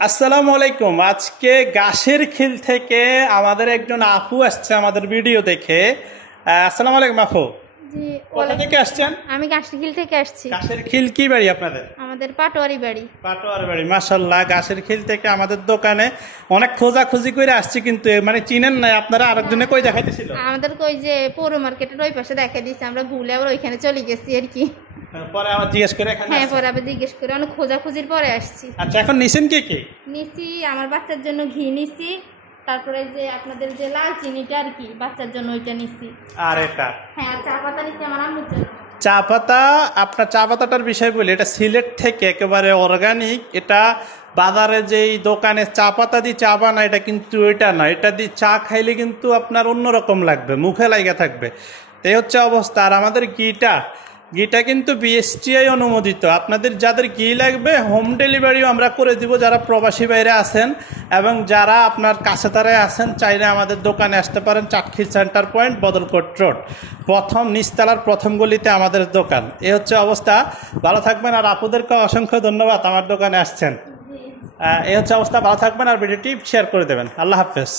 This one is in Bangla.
আসসালামু আলাইকুম। আজকে গাছের খিল থেকে আমাদের একজন আপু আসছে আমাদের ভিডিও দেখে। আসসালামু আলাইকুম আপু। জি, কোথা থেকে আসছেন? আমি গাছটিকিল থেকে আসছি। গাছের খিল কি বাড়ি আপনাদের? আমাদের পাটোয়ারি বাড়ি। পাটোয়ার বাড়ি। মাশাআল্লাহ, গাছের খিল থেকে আমাদের দোকানে অনেক খোঁজাখুঁজি করে আসছি, কিন্তু মানে চিনেন নাই আপনারা। আরেকজনে কই দেখাইতেছিল? আমাদের ওই যে পৌর মার্কেটের ওই পাশে দেখা দিয়েছে, আমরা ভুলে আবার ওইখানে চলে গেছি আর কি। পরে আবার জিজ্ঞেস করে এখানে হ্যাঁ, আসছেন? পরে আবার জিজ্ঞেস করে অনেক খোঁজাখুঁজির পরে আসছি। আচ্ছা, এখন নিছেন কি কি? নিছি আমার বাচ্চার জন্য ঘি নিছি, তারপরে যে আপনাদের যে লাল চিনিটা আর কি বাচ্চার জন্য ওইটা নিছি। আর এটা হ্যাঁ, আর চা পাতা নিছি আমার আম্মুর জন্য। চা পাতা। আপনার চা পাতাটার বিষয় বলি, এটা সিলেট থেকে একেবারে অর্গানিক। এটা বাজারে যেই দোকানে চা পাতা দিয়ে চা বানায় এটা কিন্তু এটা না। এটা দিয়ে চা খাইলে কিন্তু আপনার অন্যরকম লাগবে, মুখে লাগা থাকবে। এই হচ্ছে অবস্থা। আর আমাদের ঘিটা কিন্তু বিএসটিআই অনুমোদিত। আপনাদের যাদের ঘি লাগবে হোম ডেলিভারিও আমরা করে দিব, যারা প্রবাসী বাইরে আছেন এবং যারা আপনার কাছে তারাই আছেন, চাইলে আমাদের দোকানে আসতে পারেন। Chatkhil centre point, Badalkot road, প্রথম নিচতলার প্রথম গলিতে আমাদের দোকান। এই হচ্ছে অবস্থা। ভালো থাকবেন। আর আপুদেরকে অসংখ্য ধন্যবাদ আমার দোকানে আসছেন। এই হচ্ছে অবস্থা। ভালো থাকবেন আর ভিডিওটি শেয়ার করে দেবেন। আল্লাহ হাফেজ।